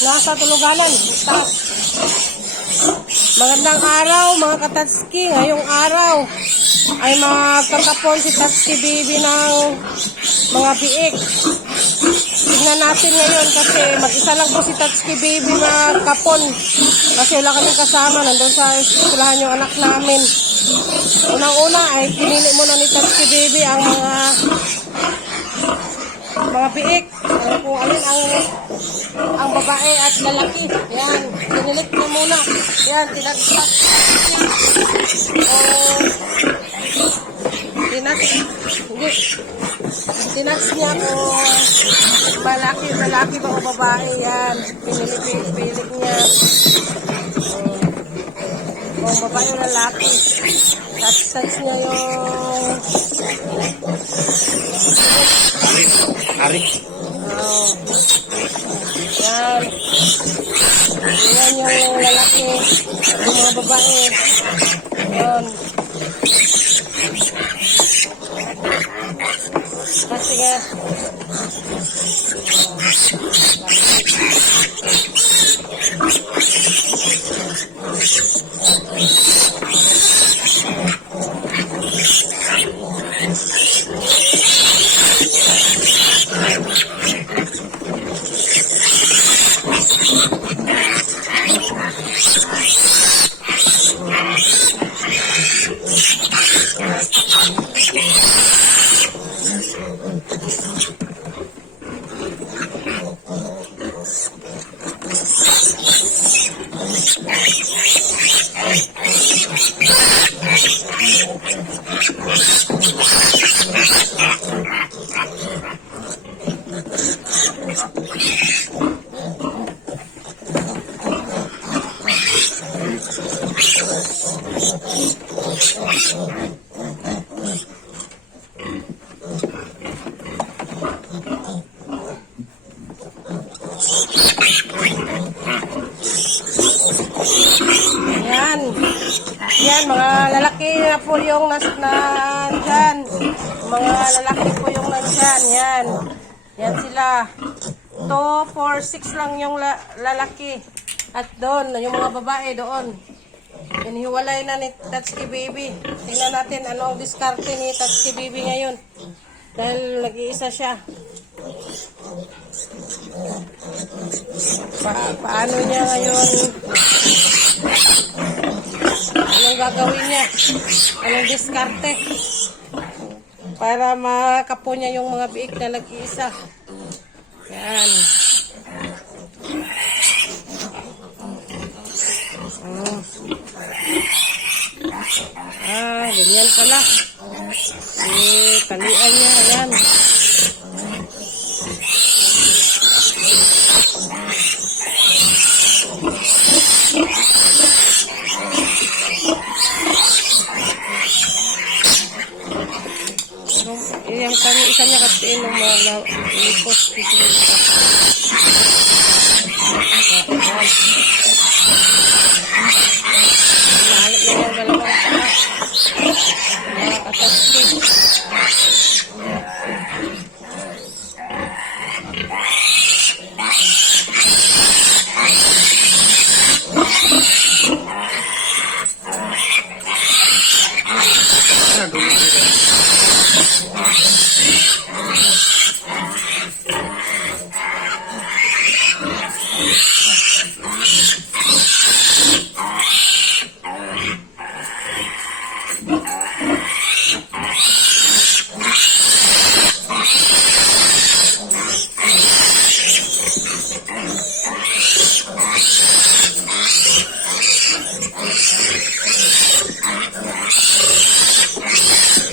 nasa tuluganan. Magandang araw mga katatski. Ngayong araw ay magtatapon si Tatski Baby ng mga biik. Tignan natin ngayon kasi mag-isa lang po si Tatski Baby na kapon. Kasi wala kaming kasama. Nandun sa eskwelahan yung anak namin. Unang-una ay pinili muna ni Tatski Baby ang mga biik. Kung alin ang babae at lalaki. Yan. Pinilit niya muna. Yan. Tinagsak. Tinags niya kung lalaki ba o babae. Yan. Pinilit niya. Kung babae o lalaki. Touch niya yung Ari. Yan. Yan yung lalaki. Yung mga babae. Yan. Kasi nga. Yan, mga lalaki na po yung nandyan. Mga lalaki po yung nandyan. Yan. Yan sila. 2, 4, 6 lang yung lalaki. At doon, yung mga babae doon. Inihiwalay na ni Tatski Baby. Tingnan natin ano ang diskarte ni Tatski Baby ngayon. Dahil nag-iisa siya. Paano niya ngayon? Anong gagawin niya? Anong diskarte? Para makapo niya yung mga biik na nag-iisa. Yan. Ganyan pala. Talian niya. Ayan. Yang kami isa niya kasi nung lipos dito. Mahalik niya yung dalawang paa. Mga katatski.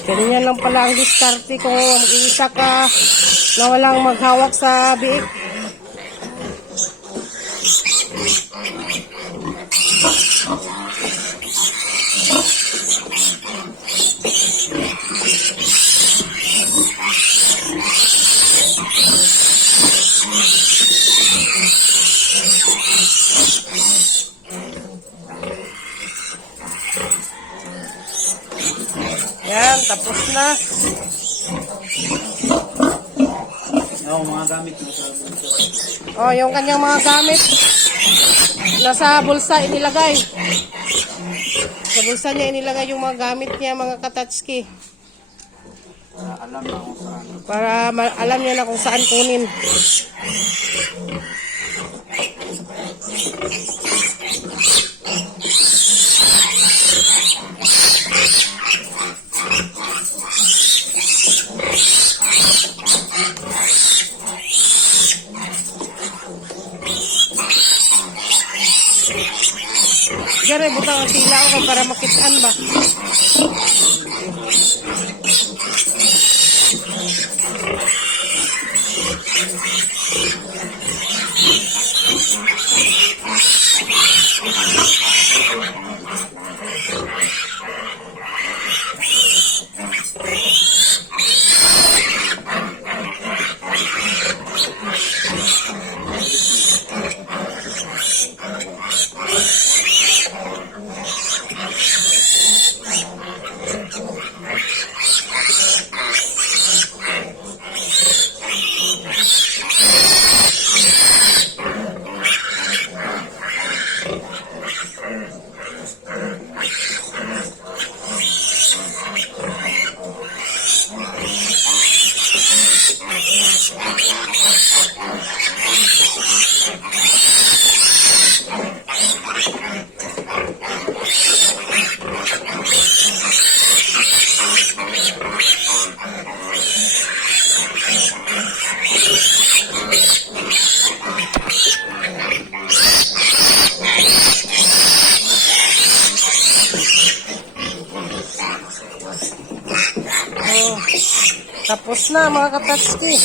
Ganyan lang pala ang diskarte kung mag-iisa ka na walang maghawak sa biik. Yan, tapos na. Oo, mga gamit mo. Oh, yung kanyang mga gamit nasa bulsa inilagay. Sa bulsa niya inilagay yung mga gamit niya, mga katatski. Para alam niya na kung saan kunin. Diyan butang ang tila ko para makitaan ba. Oh, tapos na mga katatski.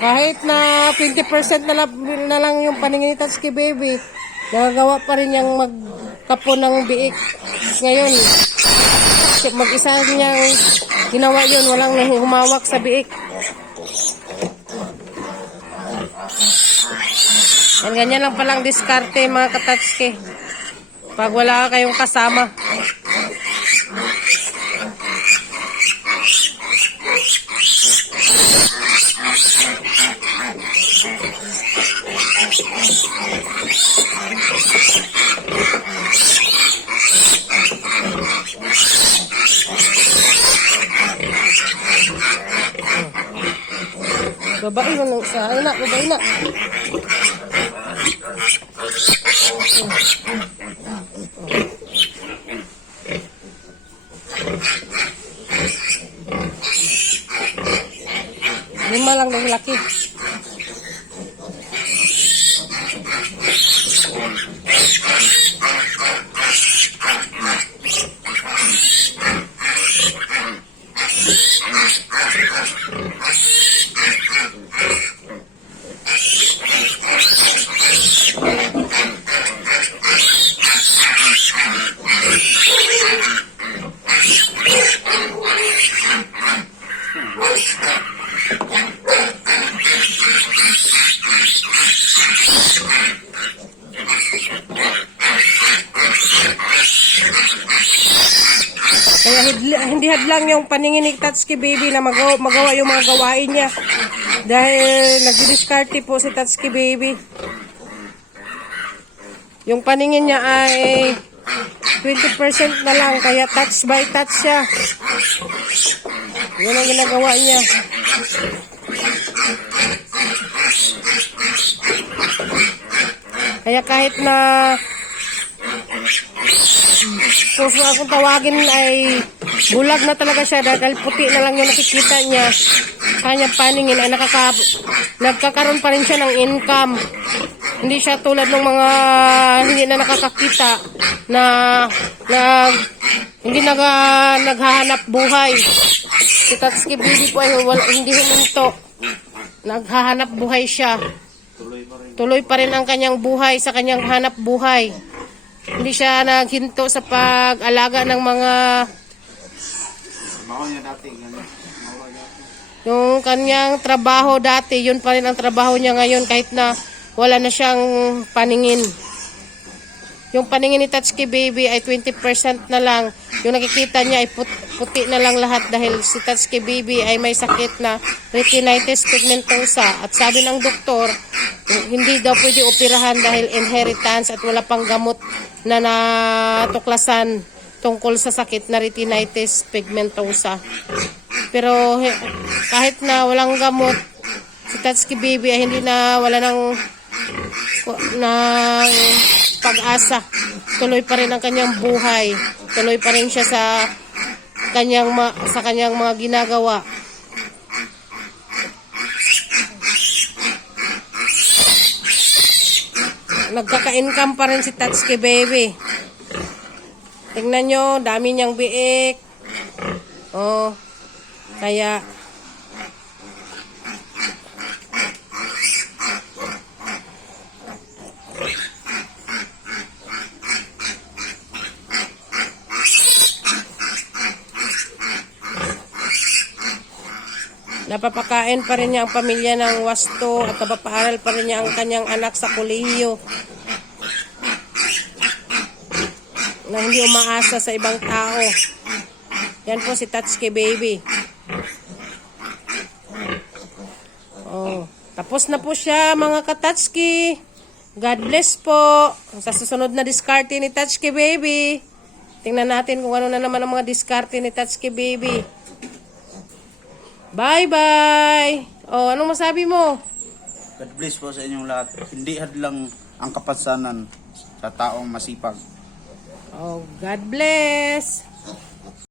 Kahit na 20% na lang yung paningin ni Tatsuki Baby, nagagawa pa rin niyang magkapo ng biik. Ngayon, mag-isa niyang ginawa yun, walang humawak sa biik. Yan, ganyan lang palang diskarte mga katatsuki. Pag wala kayong kasama. Babae na lang sa anak, babae na. Lima lang ng laki. Kaya hindi hadlang yung paningin ni Tatsuki Baby na magawa yung mga gawain niya. Dahil nagdidiskarte po si Tatsuki Baby. Yung paningin niya ay 20% na lang. Kaya touch by touch siya. Yun ang ginagawa niya. Kaya kahit na kung akong tawagin ay bulag na talaga siya dahil puti na lang yung nakikita niya kanyang paningin ay nagkakaroon pa rin siya ng income. Hindi siya tulad ng mga hindi na nakakakita na hindi naghahanap buhay. Si Tatsuki Baby po ay hindi huminto. Naghahanap buhay siya. Tuloy pa rin ang kanyang buhay sa kanyang hanap buhay. Hindi siya naghinto sa pag-alaga ng mga yung kanyang trabaho dati, yun pa rin ang trabaho niya ngayon kahit na wala na siyang paningin. Yung paningin ni Tatsuki Baby ay 20% na lang. Yung nakikita niya ay puti na lang lahat dahil si Tatsuki Baby ay may sakit na retinitis pigmentosa. At sabi ng doktor, hindi daw pwede operahan dahil inheritance at wala pang gamot na natuklasan tungkol sa sakit na retinitis pigmentosa. Pero kahit na walang gamot, si Tatsuki Baby ay hindi na wala ng pag-asa. Tuloy pa rin ang kanyang buhay. Tuloy pa rin siya sa kanyang mga ginagawa. Nagkaka-income pa rin si Tatsuki Baby. Tingnan nyo, dami niyang biik. Oh, kaya napapakain pa rin niya ang pamilya ng wasto at napapaaral pa rin niya ang kanyang anak sa kolehiyo na hindi umaasa sa ibang tao. Yan po si Tatsuki Baby. Oh, tapos na po siya mga ka-Tatsuki. God bless po. Sa susunod na diskarte ni Tatsuki Baby. Tingnan natin kung ano na naman ang mga diskarte ni Tatsuki Baby. Bye-bye! Oh, anong masabi mo? God bless po sa inyong lahat. Hindi hadlang ang kapansanan sa taong masipag. Oh, God bless!